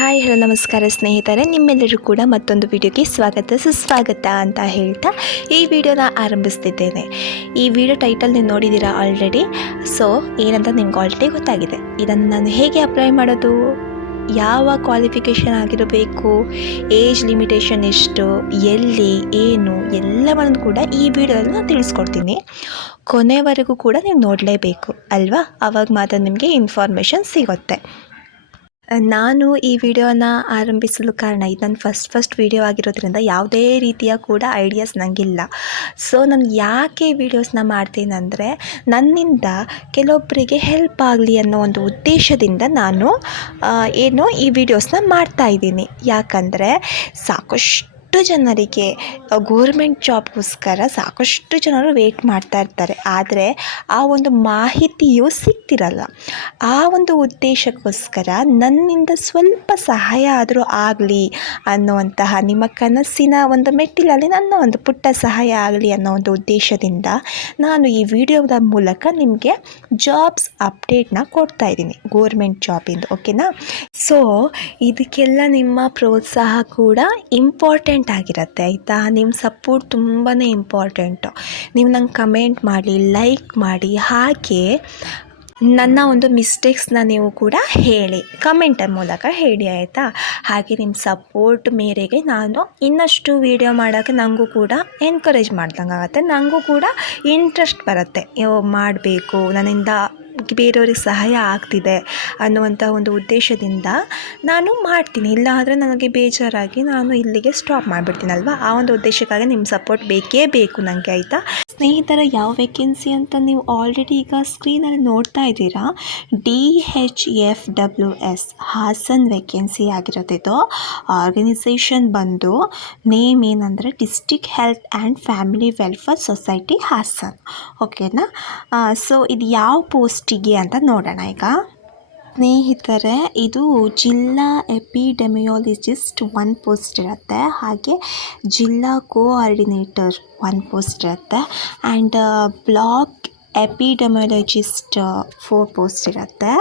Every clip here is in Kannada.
ಹಾಯ್ ಹಲೋ ನಮಸ್ಕಾರ ಸ್ನೇಹಿತರೆ, ನಿಮ್ಮೆಲ್ಲರೂ ಕೂಡ ಮತ್ತೊಂದು ವಿಡಿಯೋಗೆ ಸ್ವಾಗತ ಸುಸ್ವಾಗತ ಅಂತ ಹೇಳ್ತಾ ಈ ವಿಡಿಯೋನ ಆರಂಭಿಸ್ತಿದ್ದೇನೆ. ಈ ವಿಡಿಯೋ ಟೈಟಲ್ ನೀವು ನೋಡಿದ್ದೀರಾ ಆಲ್ರೆಡಿ. ಸೊ ಏನಂತ ನಿಮ್ಗೆ ಆಲ್ರೆಡಿ ಗೊತ್ತಾಗಿದೆ. ಇದನ್ನು ನಾನು ಹೇಗೆ ಅಪ್ಲೈ ಮಾಡೋದು, ಯಾವ ಕ್ವಾಲಿಫಿಕೇಷನ್ ಆಗಿರಬೇಕು, ಏಜ್ ಲಿಮಿಟೇಷನ್ ಎಷ್ಟು, ಎಲ್ಲಿ, ಏನು ಎಲ್ಲವನ್ನು ಕೂಡ ಈ ವಿಡಿಯೋದಲ್ಲಿ ನಾನು ತಿಳಿಸ್ಕೊಡ್ತೀನಿ. ಕೊನೆವರೆಗೂ ಕೂಡ ನೀವು ನೋಡಲೇಬೇಕು ಅಲ್ವಾ, ಆವಾಗ ಮಾತ್ರ ನಿಮಗೆ ಇನ್ಫಾರ್ಮೇಷನ್ ಸಿಗುತ್ತೆ. ನಾನು ಈ ವಿಡಿಯೋನ ಆರಂಭಿಸಲು ಕಾರಣ, ಇದು ನನ್ನ ಫಸ್ಟ್ ವಿಡಿಯೋ ಆಗಿರೋದ್ರಿಂದ ಯಾವುದೇ ರೀತಿಯ ಕೂಡ ಐಡಿಯಾಸ್ ನನಗಿಲ್ಲ. ಸೊ ನಾನು ಯಾಕೆ ವೀಡಿಯೋಸ್ನ ಮಾಡ್ತೀನಂದರೆ, ನನ್ನಿಂದ ಕೆಲವೊಬ್ಬರಿಗೆ ಹೆಲ್ಪ್ ಆಗಲಿ ಅನ್ನೋ ಒಂದು ಉದ್ದೇಶದಿಂದ ನಾನು ಈ ವಿಡಿಯೋಸ್ನ ಮಾಡ್ತಾಯಿದ್ದೀನಿ. ಯಾಕಂದರೆ ಸಾಕಷ್ಟು ಜನರಿಗೆ ಗೋರ್ಮೆಂಟ್ ಜಾಬ್ಗೋಸ್ಕರ ಸಾಕಷ್ಟು ಜನರು ವೇಟ್ ಮಾಡ್ತಾ ಇರ್ತಾರೆ. ಆದರೆ ಆ ಒಂದು ಮಾಹಿತಿಯು ಸಿಗ್ತಿರಲ್ಲ. ಆ ಒಂದು ಉದ್ದೇಶಕ್ಕೋಸ್ಕರ ನನ್ನಿಂದ ಸ್ವಲ್ಪ ಸಹಾಯ ಆದರೂ ಆಗಲಿ ಅನ್ನುವಂತಹ, ನಿಮ್ಮ ಕನಸಿನ ಒಂದು ಮೆಟ್ಟಿಲಲ್ಲಿ ನನ್ನ ಒಂದು ಪುಟ್ಟ ಸಹಾಯ ಆಗಲಿ ಅನ್ನೋ ಒಂದು ಉದ್ದೇಶದಿಂದ ನಾನು ಈ ವಿಡಿಯೋದ ಮೂಲಕ ನಿಮಗೆ ಜಾಬ್ಸ್ ಅಪ್ಡೇಟ್ನ ಕೊಡ್ತಾಯಿದ್ದೀನಿ, ಗೋರ್ಮೆಂಟ್ ಜಾಬಿಂದು. ಓಕೆನಾ? ಸೊ ಇದಕ್ಕೆಲ್ಲ ನಿಮ್ಮ ಪ್ರೋತ್ಸಾಹ ಕೂಡ ಇಂಪಾರ್ಟೆಂಟ್ ಆಗಿರುತ್ತೆ, ಆಯಿತಾ? ನಿಮ್ಮ ಸಪೋರ್ಟ್ ತುಂಬಾ ಇಂಪಾರ್ಟೆಂಟು. ನೀವು ನಂಗೆ ಕಮೆಂಟ್ ಮಾಡಿ, ಲೈಕ್ ಮಾಡಿ, ಹಾಗೆ ನನ್ನ ಒಂದು ಮಿಸ್ಟೇಕ್ಸ್ನ ನೀವು ಕೂಡ ಹೇಳಿ, ಕಮೆಂಟ್ ಮೂಲಕ ಹೇಳಿ, ಆಯಿತಾ? ಹಾಗೆ ನಿಮ್ಮ ಸಪೋರ್ಟ್ ಮೇರೆಗೆ ನಾನು ಇನ್ನಷ್ಟು ವೀಡಿಯೋ ಮಾಡೋಕ್ಕೆ ನನಗೂ ಕೂಡ ಎನ್ಕರೇಜ್ ಮಾಡ್ದಂಗೆ ಆಗುತ್ತೆ, ನನಗೂ ಕೂಡ ಇಂಟ್ರೆಸ್ಟ್ ಬರುತ್ತೆ. ಮಾಡಬೇಕು, ನನ್ನಿಂದ ಬೇರೆಯವ್ರಿಗೆ ಸಹಾಯ ಆಗ್ತಿದೆ ಅನ್ನುವಂಥ ಒಂದು ಉದ್ದೇಶದಿಂದ ನಾನು ಮಾಡ್ತೀನಿ. ಇಲ್ಲ ಆದರೆ ನನಗೆ ಬೇಜಾರಾಗಿ ನಾನು ಇಲ್ಲಿಗೆ ಸ್ಟಾಪ್ ಮಾಡಿಬಿಡ್ತೀನಲ್ವ. ಆ ಒಂದು ಉದ್ದೇಶಕ್ಕಾಗಿ ನಿಮ್ಮ ಸಪೋರ್ಟ್ ಬೇಕೇ ಬೇಕು ನನಗೆ, ಆಯಿತಾ ಸ್ನೇಹಿತರ? ಯಾವ ವೇಕೆನ್ಸಿ ಅಂತ ನೀವು ಆಲ್ರೆಡಿ ಈಗ ಸ್ಕ್ರೀನಲ್ಲಿ ನೋಡ್ತಾ ಇದ್ದೀರಾ. DHFWS ಹಾಸನ್ ವೇಕೆನ್ಸಿ ಆಗಿರೋದಿದು. ಆರ್ಗನೈಸೇಷನ್ ಬಂದು ನೇಮ್ ಏನಂದರೆ district health and family welfare society Hassan. ಓಕೆನಾ? ಸೊ ಇದು ಯಾವ ಪೋಸ್ಟಿಗೆ ಅಂತ ನೋಡೋಣ ಈಗ. ಸ್ನೇಹಿತರೆ, ಇದು ಜಿಲ್ಲಾ ಎಪಿಡೆಮಿಯಾಲಜಿಸ್ಟ್ 1 ಪೋಸ್ಟ್ ಇರುತ್ತೆ, ಹಾಗೆ ಜಿಲ್ಲಾ ಕೋಆರ್ಡಿನೇಟರ್ 1 ಪೋಸ್ಟ್ ಇರುತ್ತೆ, ಆ್ಯಂಡ್ ಬ್ಲಾಕ್ ಎಪಿಡೆಮಿಯಾಲಜಿಸ್ಟ್ 4 ಪೋಸ್ಟ್ ಇರುತ್ತೆ.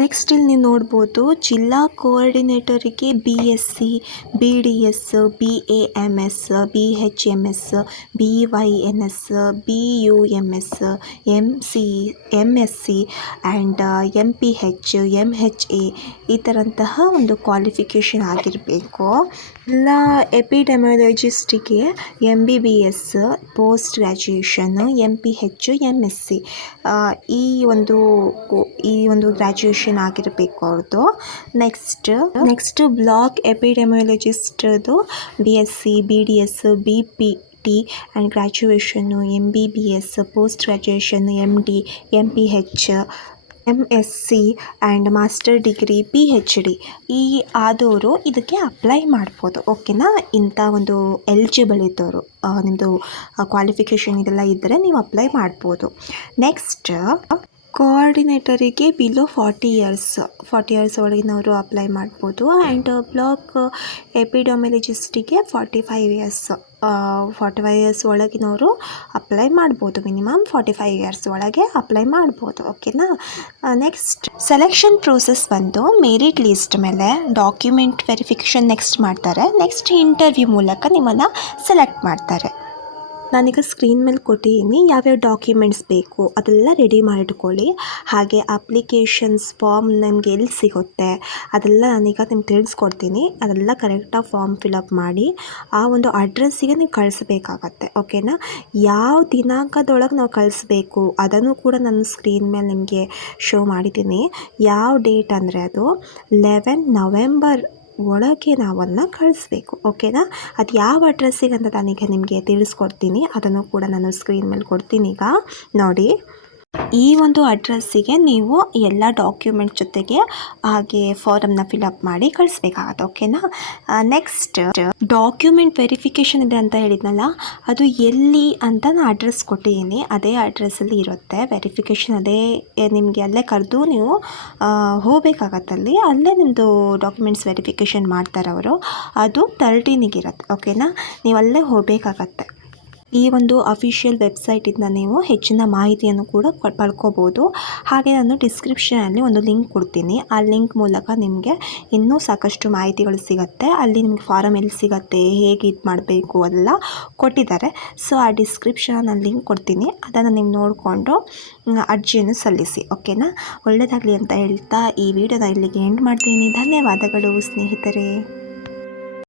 ನೆಕ್ಸ್ಟ್ ಇಲ್ಲಿ ನೀವು ನೋಡ್ಬೋದು, ಜಿಲ್ಲಾ ಕೋಆರ್ಡಿನೇಟರಿಗೆ BSc, BDS, BAMS, BHMS, BYNS, BUMS, MSc and MPH, MHA ಈ ಥರಂತಹ ಒಂದು ಕ್ವಾಲಿಫಿಕೇಷನ್ ಆಗಿರಬೇಕು. ಇಲ್ಲ ಎಪಿಡೆಮಿಯಾಲಜಿಸ್ಟಿಗೆ MBBS post graduation, MPH, MSc ಈ ಒಂದು ಗ್ರ್ಯಾಜುಯೇಷನ್ ಆಗಿರಬೇಕು ಅವ್ರದ್ದು. ನೆಕ್ಸ್ಟ್ ಬ್ಲಾಕ್ ಎಪಿಡೆಮಿಯಾಲಜಿಸ್ಟ್ದು BSc, BDS, BPT ಆ್ಯಂಡ್ ಗ್ರ್ಯಾಜುಯೇಷನ್ನು, MBBS post graduation, MD, MPH, MSc and master degree, PhD ಈ ಆದವರು ಇದಕ್ಕೆ ಅಪ್ಲೈ ಮಾಡ್ಬೋದು. ಓಕೆನಾ? ಇಂಥ ಒಂದು ಎಲಿಜಿಬಲ್ ಇದ್ದವರು, ನಿಮ್ಮದು ಕ್ವಾಲಿಫಿಕೇಷನ್ ಇದೆಲ್ಲ ಇದ್ದರೆ ನೀವು ಅಪ್ಲೈ ಮಾಡ್ಬೋದು. ನೆಕ್ಸ್ಟ್ ಕೋಆರ್ಡಿನೇಟರಿಗೆ ಬಿಲೋ 40 ಇಯರ್ಸ್ ಒಳಗಿನವರು ಅಪ್ಲೈ ಮಾಡ್ಬೋದು. ಆ್ಯಂಡ್ ಬ್ಲಾಕ್ ಎಪಿಡೆಮಿಯಾಲಜಿಸ್ಟಿಗೆ 45 ಇಯರ್ಸ್ ಒಳಗಿನವರು ಅಪ್ಲೈ ಮಾಡ್ಬೋದು. ಮಿನಿಮಮ್ 45 ಇಯರ್ಸ್ ಒಳಗೆ ಅಪ್ಲೈ ಮಾಡ್ಬೋದು. ಓಕೆನಾ? ನೆಕ್ಸ್ಟ್ ಸೆಲೆಕ್ಷನ್ ಪ್ರೋಸೆಸ್ ಬಂದು ಮೆರಿಟ್ ಲಿಸ್ಟ್ ಮೇಲೆ ಡಾಕ್ಯುಮೆಂಟ್ ವೆರಿಫಿಕೇಷನ್ ನೆಕ್ಸ್ಟ್ ಮಾಡ್ತಾರೆ. ನೆಕ್ಸ್ಟ್ ಇಂಟರ್ವ್ಯೂ ಮೂಲಕ ನಿಮ್ಮನ್ನು ಸೆಲೆಕ್ಟ್ ಮಾಡ್ತಾರೆ. ನಾನೀಗ ಸ್ಕ್ರೀನ್ ಮೇಲೆ ಕೊಟ್ಟಿದ್ದೀನಿ ಯಾವ್ಯಾವ ಡಾಕ್ಯುಮೆಂಟ್ಸ್ ಬೇಕು ಅದೆಲ್ಲ ರೆಡಿ ಮಾಡಿಟ್ಕೊಳ್ಳಿ. ಹಾಗೆ ಅಪ್ಲಿಕೇಶನ್ಸ್ ಫಾರ್ಮ್ ನಮಗೆ ಎಲ್ಲಿ ಸಿಗುತ್ತೆ ಅದೆಲ್ಲ ನಾನೀಗ ನಿಮ್ಗೆ ತಿಳಿಸ್ಕೊಡ್ತೀನಿ. ಅದೆಲ್ಲ ಕರೆಕ್ಟಾಗಿ ಫಾರ್ಮ್ ಫಿಲಪ್ ಮಾಡಿ ಆ ಒಂದು ಅಡ್ರೆಸ್ಸಿಗೆ ನೀವು ಕಳಿಸ್ಬೇಕಾಗತ್ತೆ. ಓಕೆನಾ? ಯಾವ ದಿನಾಂಕದೊಳಗೆ ನಾವು ಕಳಿಸ್ಬೇಕು ಅದನ್ನು ಕೂಡ ನಾನು ಸ್ಕ್ರೀನ್ ಮೇಲೆ ನಿಮಗೆ ಶೋ ಮಾಡಿದ್ದೀನಿ. ಯಾವ ಡೇಟ್ ಅಂದರೆ ಅದು 11 ನವೆಂಬರ್ ಒಳಗೆ ನಾವನ್ನು ಕಳಿಸ್ಬೇಕು. ಓಕೆನಾ? ಅದು ಯಾವ ಅಡ್ರೆಸ್ಸಿಗೆ ಅಂತ ನಾನೀಗ ನಿಮಗೆ ತಿಳಿಸ್ಕೊಡ್ತೀನಿ. ಅದನ್ನು ಕೂಡ ನಾನು ಸ್ಕ್ರೀನ್ ಮೇಲೆ ಕೊಡ್ತೀನಿ. ಈಗ ನೋಡಿ, ಈ ಒಂದು ಅಡ್ರೆಸ್ಸಿಗೆ ನೀವು ಎಲ್ಲ ಡಾಕ್ಯುಮೆಂಟ್ ಜೊತೆಗೆ ಹಾಗೆ ಫಾರಮ್ನ ಫಿಲಪ್ ಮಾಡಿ ಕಳಿಸ್ಬೇಕಾಗತ್ತೆ. ಓಕೆನಾ? ನೆಕ್ಸ್ಟ್ ಡಾಕ್ಯುಮೆಂಟ್ ವೆರಿಫಿಕೇಷನ್ ಇದೆ ಅಂತ ಹೇಳಿದ್ನಲ್ಲ, ಅದು ಎಲ್ಲಿ ಅಂತ ನಾನು ಅಡ್ರೆಸ್ ಕೊಟ್ಟಿದ್ದೀನಿ. ಅದೇ ಅಡ್ರೆಸ್ಸಲ್ಲಿ ಇರುತ್ತೆ ವೆರಿಫಿಕೇಷನ್. ಅದೇ ನಿಮಗೆ ಅಲ್ಲೇ ಕರೆದು ನೀವು ಹೋಗಬೇಕಾಗತ್ತಲ್ಲಿ. ಅಲ್ಲೇ ನಿಮ್ಮದು ಡಾಕ್ಯುಮೆಂಟ್ಸ್ ವೆರಿಫಿಕೇಷನ್ ಮಾಡ್ತಾರೆ ಅವರು. ಅದು 13ಗೆ ಇರುತ್ತೆ. ಓಕೆನಾ? ನೀವು ಅಲ್ಲೇ ಹೋಗಬೇಕಾಗತ್ತೆ. ಈ ಒಂದು ಅಫಿಷಿಯಲ್ ವೆಬ್ಸೈಟಿಂದ ನೀವು ಹೆಚ್ಚಿನ ಮಾಹಿತಿಯನ್ನು ಕೂಡ ಪಡ್ಕೋಬೋದು. ಹಾಗೆ ನಾನು ಡಿಸ್ಕ್ರಿಪ್ಷನಲ್ಲಿ ಒಂದು ಲಿಂಕ್ ಕೊಡ್ತೀನಿ. ಆ ಲಿಂಕ್ ಮೂಲಕ ನಿಮಗೆ ಇನ್ನೂ ಸಾಕಷ್ಟು ಮಾಹಿತಿಗಳು ಸಿಗುತ್ತೆ. ಅಲ್ಲಿ ನಿಮಗೆ ಫಾರಮ್ ಎಲ್ಲಿ ಸಿಗುತ್ತೆ, ಹೇಗೆ ಇದು ಮಾಡಬೇಕು ಅದೆಲ್ಲ ಕೊಟ್ಟಿದ್ದಾರೆ. ಸೊ ಆ ಡಿಸ್ಕ್ರಿಪ್ಷನ್ ಲಿಂಕ್ ಕೊಡ್ತೀನಿ, ಅದನ್ನು ನೀವು ನೋಡಿಕೊಂಡು ಅರ್ಜಿಯನ್ನು ಸಲ್ಲಿಸಿ. ಓಕೆನಾ? ಒಳ್ಳೆಯದಾಗಲಿ ಅಂತ ಹೇಳ್ತಾ ಈ ವಿಡಿಯೋನ ಇಲ್ಲಿಗೆ ಎಂಡ್ ಮಾಡ್ತೀನಿ. ಧನ್ಯವಾದಗಳು ಸ್ನೇಹಿತರೆ.